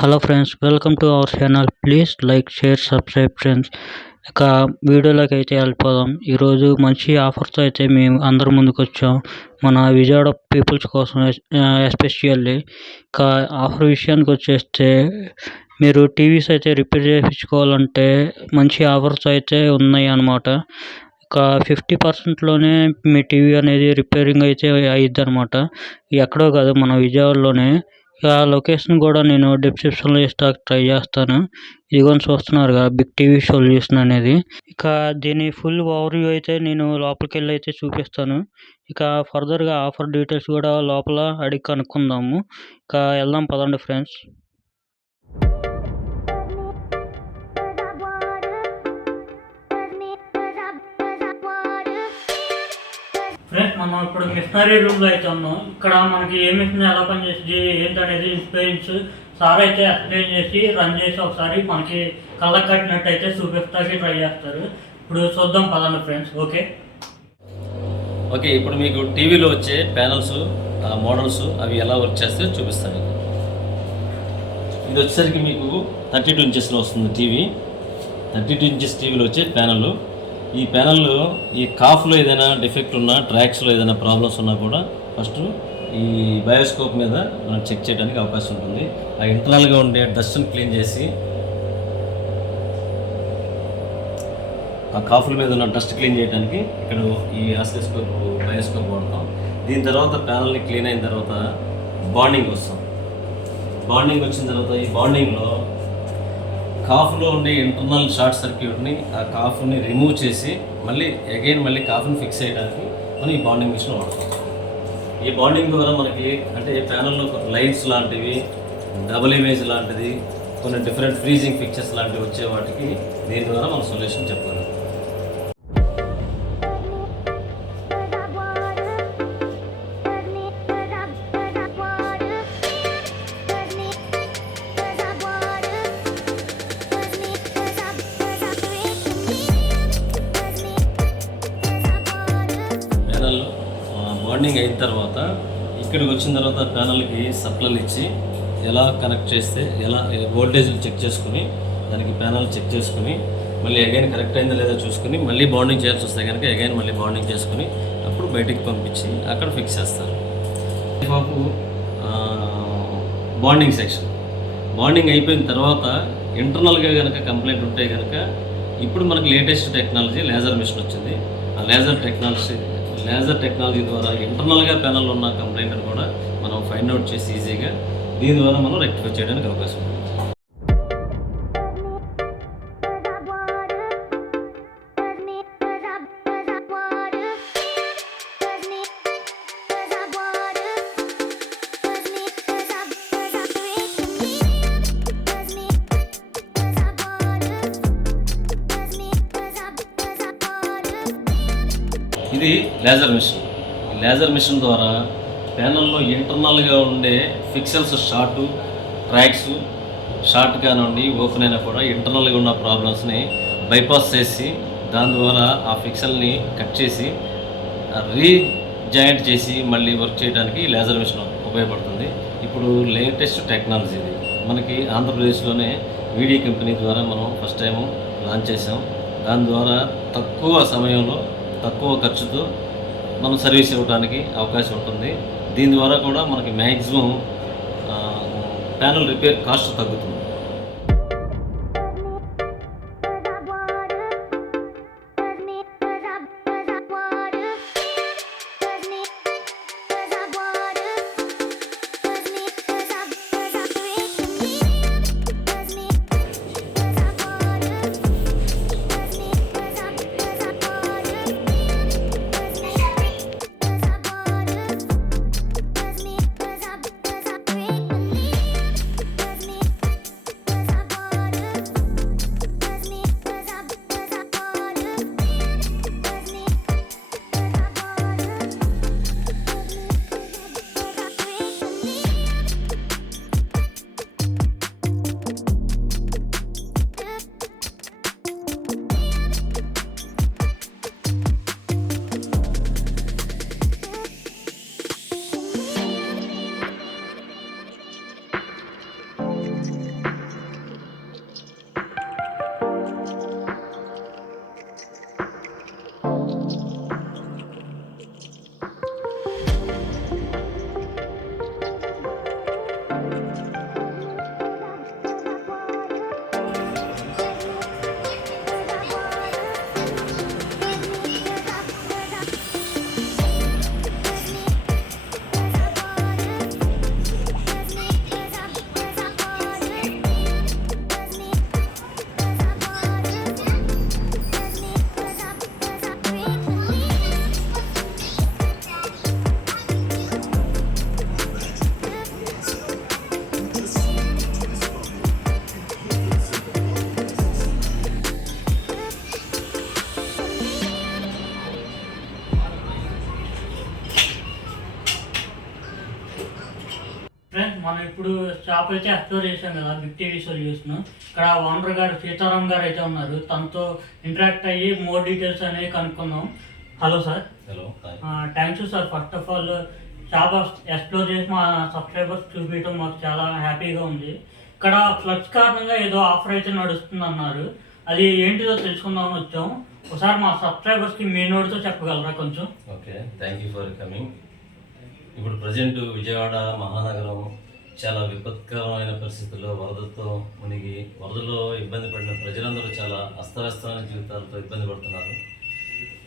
Hello friends, welcome to our channel. Please like, share, subscribe friends. ఇక వీడియోలోకి అయితే వెళ్ళిపోదాం. ఈరోజు మంచి ఆఫర్తో అయితే మేము అందరి ముందుకు వచ్చాం, మన విజయవాడ పీపుల్స్ కోసం ఎస్పెషల్లీ. ఇక ఆఫర్ విషయానికి వచ్చేస్తే, మీరు టీవీస్ అయితే రిపేర్ చేయించుకోవాలంటే మంచి ఆఫర్స్ అయితే ఉన్నాయి అన్నమాట. ఒక 50%లోనే మీ టీవీ అనేది రిపేరింగ్ అయితే అయ్యిద్ది అనమాట. ఎక్కడో కాదు, మన విజయవాడలోనే. ఇక లొకేషన్ కూడా నేను డిస్క్రిప్షన్లో ఇస్తానికి ట్రై చేస్తాను. ఇదిగోని చూస్తున్నారుగా, బిగ్ టీవీ సొల్యూషన్ అనేది. ఇక దీని ఫుల్ ఓవర్వ్యూ అయితే నేను లోపలికి వెళ్ళి అయితే చూపిస్తాను. ఇక ఫర్దర్గా ఆఫర్ డీటెయిల్స్ కూడా లోపల అడిగి కనుక్కుందాము. ఇక వెళ్దాం పదండి ఫ్రెండ్స్. ఫ్రెండ్స్, మనం ఇప్పుడు మిషనరీ రూమ్లో అయితే ఉన్నాం. ఇక్కడ మనకి ఏ మిషన్ ఎలా పనిచేస్తుంది ఏంటనేది ఎక్స్పీరియన్స్ సార్ అయితే ఎక్స్ప్లెయిన్ చేసి రన్ చేసి ఒకసారి మనకి కళ్ళకు కట్టినట్టు అయితే చూపిస్తాకి ట్రై చేస్తారు. ఇప్పుడు చూద్దాం పదండి ఫ్రెండ్స్. ఓకే, ఇప్పుడు మీకు టీవీలో వచ్చే ప్యానల్స్, మోడల్స్ అవి ఎలా వర్క్ చేస్తే చూపిస్తాను. ఇది వచ్చేసరికి మీకు 32 ఇంచెస్లో వస్తుంది టీవీ. 32 ఇంచెస్ టీవీలో వచ్చే ప్యానల్. ఈ ప్యానల్లో ఈ కాఫ్లో ఏదైనా డిఫెక్ట్ ఉన్నా, ట్రాక్స్లో ఏదైనా ప్రాబ్లమ్స్ ఉన్నా కూడా ఫస్ట్ ఈ బయోస్కోప్ మీద మనం చెక్ చేయడానికి అవకాశం ఉంటుంది. ఆ ఇంటర్నల్గా ఉండే డస్ట్ని క్లీన్ చేసి, ఆ కాఫ్ల మీద ఉన్న డస్ట్ క్లీన్ చేయడానికి ఇక్కడ ఈ ఆసిలోస్కోప్, బయోస్కోప్ వాడతాం. దీని తర్వాత ప్యానల్ని క్లీన్ అయిన తర్వాత బాండింగ్ వస్తాం. బాండింగ్ వచ్చిన తర్వాత ఈ బాండింగ్లో కాఫ్లో ఉండే ఇంటర్నల్ షార్ట్ సర్క్యూట్ని, ఆ కాఫ్ని రిమూవ్ చేసి మళ్ళీ కాఫ్ని ఫిక్స్ చేయడానికి మనం ఈ బాండింగ్ మిషన్ వాడతాం. ఈ బాండింగ్ ద్వారా మనకి అంటే ప్యానల్లో లైట్స్ లాంటివి, డబుల్ ఇమేజ్ లాంటిది, కొన్ని డిఫరెంట్ ఫ్రీజింగ్ పిక్చర్స్ లాంటివి వచ్చే వాటికి దీని ద్వారా మనం సొల్యూషన్ చెప్పగలం. బాండింగ్ అయిన తర్వాత ఇక్కడికి వచ్చిన తర్వాత ప్యానల్కి సప్లైలు ఇచ్చి ఎలా కనెక్ట్ చేస్తే ఎలా వోల్టేజ్లు చెక్ చేసుకుని, దానికి ప్యానల్ చెక్ చేసుకుని మళ్ళీ అగైన్ కరెక్ట్ అయిందా లేదా చూసుకుని మళ్ళీ బాండింగ్ చేయాల్సి వస్తే కనుక అగైన్ మళ్ళీ బాండింగ్ చేసుకుని అప్పుడు బయటికి పంపించి అక్కడ ఫిక్స్ చేస్తారు. బాబు బాండింగ్ సెక్షన్. బాండింగ్ అయిపోయిన తర్వాత ఇంటర్నల్గా కనుక కంప్లైంట్ ఉంటే కనుక ఇప్పుడు మనకి లేటెస్ట్ టెక్నాలజీ లేజర్ మిషన్ వచ్చింది. ఆ లేజర్ టెక్నాలజీ ద్వారా ఇంటర్నల్గా ప్యానల్ ఉన్న కంప్లైంట్ని కూడా మనం ఫైండ్ అవుట్ చేసి ఈజీగా దీని ద్వారా మనం రెక్టిఫై చేయడానికి అవకాశం ఉంది. ఇది లేజర్ మిషన్. ఈ లేజర్ మిషన్ ద్వారా ప్యానల్లో ఇంటర్నల్గా ఉండే ఫిక్సెల్స్, ట్రాక్స్ షార్ట్ కానివ్వండి, ఓపెన్ అయినా కూడా ఇంటర్నల్గా ఉన్న ప్రాబ్లమ్స్ని బైపాస్ చేసి దాని ద్వారా ఆ ఫిక్సెల్ని కట్ చేసి రీజాయింట్ చేసి మళ్ళీ వర్క్ చేయడానికి లేజర్ మిషన్ ఉపయోగపడుతుంది. ఇప్పుడు లేటెస్ట్ టెక్నాలజీ ఇది. మనకి ఆంధ్రప్రదేశ్లోనే వీడీ కంపెనీ ద్వారా మనం ఫస్ట్ టైం లాంచ్ చేసాం. దాని ద్వారా తక్కువ సమయంలో, తక్కువ ఖర్చుతో మనం సర్వీస్ ఇవ్వడానికి అవకాశం ఉంటుంది. దీని ద్వారా కూడా మనకి మ్యాక్సిమం ప్యానల్ రిపేర్ కాస్ట్ తగ్గుతుంది. మనం ఇప్పుడు షాప్ అయితే ఎక్స్ప్లోర్ చేసాం కదా బిగ్ టీవీ సొల్యూషన్. ఇక్కడ ఓనర్ గారు సీతారాం గారు అయితే ఉన్నారు. తనతో ఇంటరాక్ట్ అయ్యి మోర్ డీటెయిల్స్ అనేవి కనుక్కుందాం. Hello sir. Hello. Thanks sir. First of all shop explore చేసి మా సబ్స్క్రైబర్స్ చూపించడం మాకు చాలా హ్యాపీగా ఉంది. ఇక్కడ ఫ్లడ్స్ కారణంగా ఏదో ఆఫర్ అయితే నడుస్తుంది అన్నారు. అది ఏంటిదో తెలుసుకుందామని వచ్చాం. ఒకసారి మా సబ్స్క్రైబర్స్కి మీ నోటితో చెప్పగలరా కొంచెం? Okay, thank you for coming. ఇప్పుడు ప్రజెంట్ విజయవాడ మహానగరం చాలా విపత్కరమైన పరిస్థితుల్లో వరదతో మునిగి వరదలో ఇబ్బంది పడిన ప్రజలందరూ చాలా అస్తవ్యస్తమైన జీవితాలతో ఇబ్బంది పడుతున్నారు.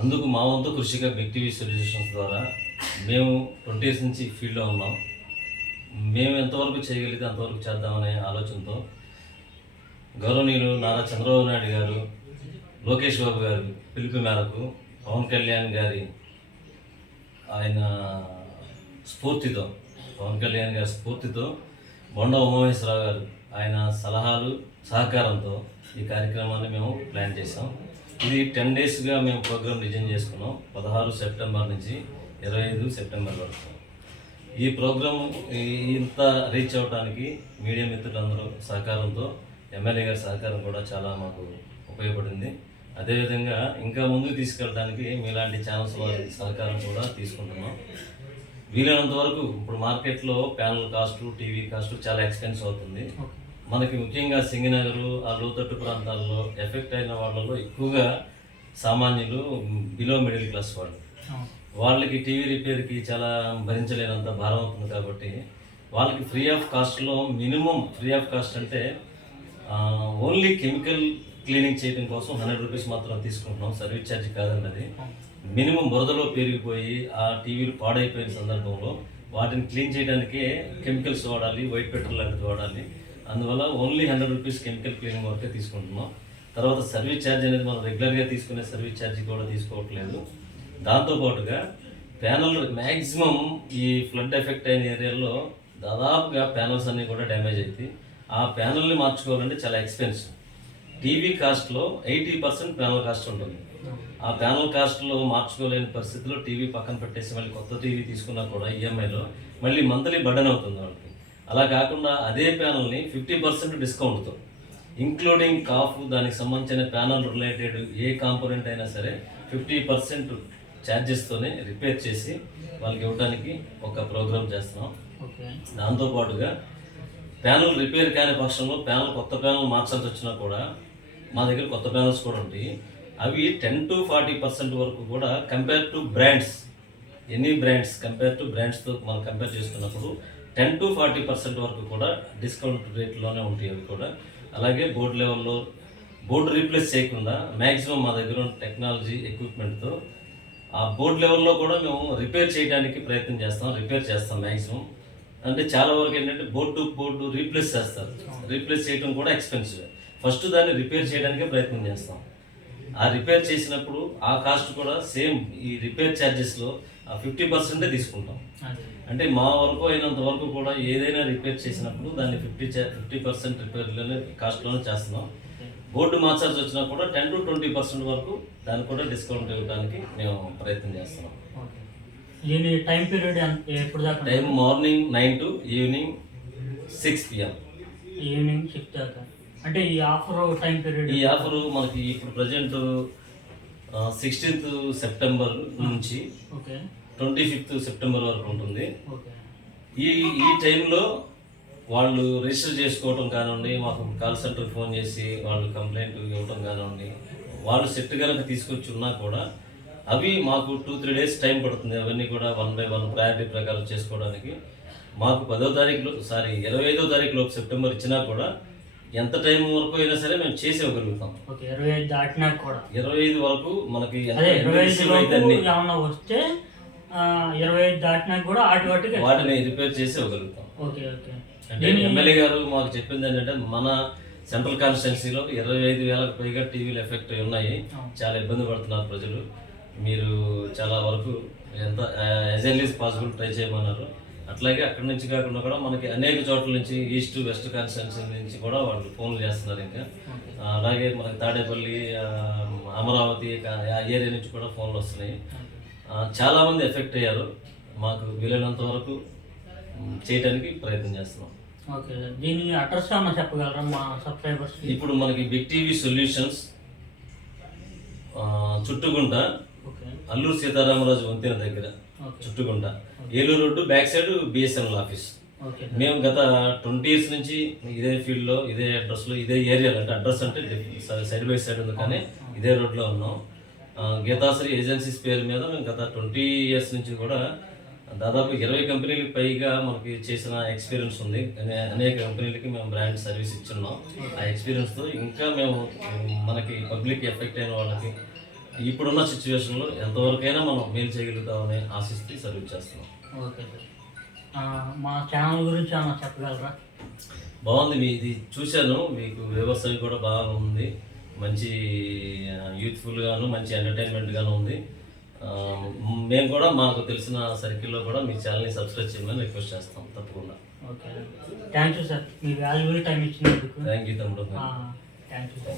అందుకు మా వంతు కృషిగా బిగ్ టీవీ సొల్యూషన్స్ ద్వారా మేము 20 years నుంచి ఫీల్డ్లో ఉన్నాం. మేము ఎంతవరకు చేయగలిగితే అంతవరకు చేద్దామనే ఆలోచనతో గౌరవనీయులు నారా చంద్రబాబు నాయుడు గారు, లోకేష్ బాబు గారు పిలుపు మేరకు పవన్ కళ్యాణ్ గారి స్ఫూర్తితో బొండా ఉమామేశ్వరరావు గారు ఆయన సలహాలు సహకారంతో ఈ కార్యక్రమాన్ని మేము ప్లాన్ చేసాం. ఇది 10 daysగా మేము ప్రోగ్రామ్ డిజైన్ చేసుకున్నాం. 16 September నుంచి 25 September వరకు. ఈ ప్రోగ్రాం ఇంత రీచ్ అవ్వడానికి మీడియా మిత్రులందరూ సహకారంతో, ఎమ్మెల్యే గారి సహకారం కూడా చాలా మాకు ఉపయోగపడింది. అదేవిధంగా ఇంకా ముందుకు తీసుకెళ్ళడానికి మీలాంటి ఛానల్స్ వారి సహకారం కూడా తీసుకుంటున్నాం. వీలైనంత వరకు ఇప్పుడు మార్కెట్లో ప్యానల్ కాస్టు, టీవీ కాస్టు చాలా ఎక్స్పెన్సివ్ అవుతుంది. మనకి ముఖ్యంగా సింగనగర్, ఆ లోతట్టు ప్రాంతాల్లో ఎఫెక్ట్ అయిన వాళ్ళలో ఎక్కువగా సామాన్యులు, బిలో మిడిల్ క్లాస్ వాళ్ళకి టీవీ రిపేర్కి చాలా భరించలేనంత భారం అవుతుంది. కాబట్టి వాళ్ళకి ఫ్రీ ఆఫ్ కాస్ట్లో, మినిమం ఫ్రీ ఆఫ్ కాస్ట్ అంటే ఓన్లీ కెమికల్ క్లీనింగ్ చేయడం కోసం 100 rupees మాత్రం తీసుకుంటున్నాం. Service charge కాదన్నది. మినిమం బురదలో పెరిగిపోయి ఆ టీవీలు పాడైపోయిన సందర్భంలో వాటిని క్లీన్ చేయడానికే కెమికల్స్ వాడాలి, వైట్ పెట్రోల్ లాంటిది వాడాలి. అందువల్ల ఓన్లీ 100 rupees కెమికల్ క్లీనింగ్ వరకే తీసుకుంటున్నాం. తర్వాత సర్వీస్ ఛార్జ్ అనేది మనం రెగ్యులర్గా తీసుకునే సర్వీస్ ఛార్జ్ కూడా తీసుకోవట్లేదు. దాంతోపాటుగా ప్యానల్ మ్యాక్సిమం ఈ ఫ్లడ్ ఎఫెక్ట్ అయిన ఏరియాలో దాదాపుగా ప్యానల్స్ అన్నీ కూడా డ్యామేజ్ అవుతాయి. ఆ ప్యానల్ని మార్చుకోవాలంటే చాలా ఎక్స్పెన్సివ్. టీవీ కాస్ట్లో 80% ప్యానల్ కాస్ట్ ఉంటుంది. ఆ ప్యానల్ కాస్ట్లో మార్చుకోలేని పరిస్థితిలో టీవీ పక్కన పెట్టేసి మళ్ళీ కొత్త టీవీ తీసుకున్నా కూడా ఈఎంఐలో మళ్ళీ మంత్లీ బర్డెన్ అవుతుంది వాళ్ళకి. అలా కాకుండా అదే ప్యానల్ని 50% డిస్కౌంట్తో, ఇంక్లూడింగ్ కాఫ్, దానికి సంబంధించిన ప్యానల్ రిలేటెడ్ ఏ కాంపోనెంట్ అయినా సరే 50% ఛార్జెస్తోనే రిపేర్ చేసి వాళ్ళకి ఇవ్వడానికి ఒక ప్రోగ్రామ్ చేస్తున్నాం. దాంతోపాటుగా ప్యానల్ రిపేర్ కాని పక్షంలో కొత్త ప్యానల్ మార్చాల్సి వచ్చినా కూడా మా దగ్గర కొత్త ప్యానల్స్ కూడా ఉంటాయి. అవి 10 to 40% వరకు కూడా compare to brands, any brands compare to బ్రాండ్స్తో మనం కంపేర్ చేసుకున్నప్పుడు 10 to 40% వరకు కూడా డిస్కౌంట్ రేట్లోనే ఉంటాయి అవి కూడా. అలాగే బోర్డు లెవెల్లో బోర్డు రీప్లేస్ చేయకుండా మ్యాక్సిమం మా దగ్గర ఉన్న టెక్నాలజీ ఎక్విప్మెంట్తో ఆ బోర్డు లెవెల్లో కూడా మేము రిపేర్ చేయడానికి ప్రయత్నం చేస్తాం మ్యాక్సిమం. అంటే చాలా వరకు ఏంటంటే బోర్డు రీప్లేస్ చేస్తారు. రీప్లేస్ చేయడం కూడా ఎక్స్పెన్సివ్. ఫస్ట్ దాన్ని రిపేర్ చేయడానికే ప్రయత్నం చేస్తాం. ఆ రిపేర్ చేసినప్పుడు ఆ కాస్ట్ కూడా సేమ్ ఈ రిపేర్ ఛార్జెస్లో 50% తీసుకుంటాం. అంటే మా వరకు అయినంత వరకు కూడా ఏదైనా రిపేర్ చేసినప్పుడు దాన్ని 50% రిపేర్లోనే కాస్ట్లోనే చేస్తున్నాం. బోర్డు మార్చాల్సి వచ్చినా కూడా 10 to 20% వరకు దాన్ని కూడా డిస్కౌంట్ ఇవ్వడానికి మేము ప్రయత్నం చేస్తున్నాం. దీని టైం పీరియడ్ ఎప్పుడు దాకా? Time morning 9 to evening 6 PM. Evening 6 దాకా. అంటే ఈ ఆఫర్ టైం పీరియడ్? ఈ ఆఫర్ మనకి ఇప్పుడు ప్రజెంట్ 16th September నుంచి 25th September వరకు ఉంటుంది. ఈ టైంలో వాళ్ళు రిజిస్టర్ చేసుకోవటం కానివ్వండి, మాకు కాల్ సెంటర్కి ఫోన్ చేసి వాళ్ళు కంప్లైంట్ ఇవ్వటం కానివ్వండి, వాళ్ళు సెట్ కనుక తీసుకొచ్చి ఉన్నా కూడా అవి మాకు 2-3 days టైం పడుతుంది. అవన్నీ కూడా 1 by 1 ప్రయారిటీ ప్రకారం చేసుకోవడానికి. మాకు 25వ తారీఖు లోపు సెప్టెంబర్ ఇచ్చినా కూడా ఎంత టైం వరకు అయినా సరే మేము చేసి ఇవ్వగలుగుతాం. 25 దాటినా కూడా 25 వరకు మనకి వస్తే 25 దాటినా కూడా వాటిని రిపేర్ చేసి ఇవ్వగలుగుతాం. అంటే ఎమ్మెల్యే గారు మాకు చెప్పింది ఏంటంటే మన సెంట్రల్ కాన్స్టిట్యున్సీలో 25,000కు పైగా టీవీలు ఎఫెక్ట్ ఉన్నాయి. చాలా ఇబ్బంది పడుతున్నారు ప్రజలు. మీరు చాలా వరకు ఎంత as early as possible try చేయమన్నారు. అట్లాగే అక్కడి నుంచి కాకుండా కూడా మనకి అనేక చోట్ల నుంచి ఈస్ట్ వెస్ట్ కాన్స్టిట్యున్సీ నుంచి కూడా వాళ్ళు ఫోన్లు చేస్తున్నారు. ఇంకా అలాగే మనకి తాడేపల్లి, అమరావతి ఆ ఏరియా నుంచి కూడా ఫోన్లు వస్తున్నాయి. చాలామంది ఎఫెక్ట్ అయ్యారు. మాకు వీలైనంత వరకు చేయడానికి ప్రయత్నం చేస్తున్నాం. ఓకే సార్, దీని అడ్రస్ ఏమన్నా చెప్పగలరా మా సబ్స్క్రైబర్స్? ఇప్పుడు మనకి big TV solutions Chuttugunta, okay Alluri Sitaramaraju వంతెన దగ్గర Chuttugunta, Eluru road back side BSNL office. Okay మేము గత 20 years నుంచి ఇదే ఫీల్డ్లో, ఇదే అడ్రస్లో, ఇదే ఏరియాలో, అంటే అడ్రస్ అంటే సైడ్ బై సైడ్ ఉంది కానీ ఇదే రోడ్లో ఉన్నాం. గీతాశ్రీ ఏజెన్సీస్ పేరు మీద మేము గత 20 years నుంచి కూడా దాదాపు 20 కంపెనీలకు పైగా మనకి చేసిన ఎక్స్పీరియన్స్ ఉంది. అనేక కంపెనీలకి మేము బ్రాండ్ సర్వీస్ ఇచ్చున్నాం. ఆ ఎక్స్పీరియన్స్తో ఇంకా మేము మనకి పబ్లిక్ ఎఫెక్ట్ అయిన వాళ్ళకి ఇప్పుడున్న సిచ్యువేషన్లో ఎంతవరకైనా మనం మేలు చేయగలుగుతామని ఆశిస్తూ సర్వీస్ చేస్తున్నాం. ఓకే సార్, మా ఛానల్ గురించి ఏమన్నా చెప్పగలరా? బాగుంది, ఇది చూశాను, మీకు వ్యవసాయం కూడా బాగుంది, మంచి యూత్ఫుల్గాను మంచి ఎంటర్టైన్మెంట్గాను ఉంది. మేము కూడా మాకు తెలిసిన సర్కిల్లో కూడా మీ ఛానల్ని సబ్స్క్రైబ్ చేయమని రిక్వెస్ట్ చేస్తాం తప్పకుండా. Okay, thank you sir, me valuable time ఇచ్చినందుకు. థ్యాంక్ యూ తమ్ముడు. Thank you.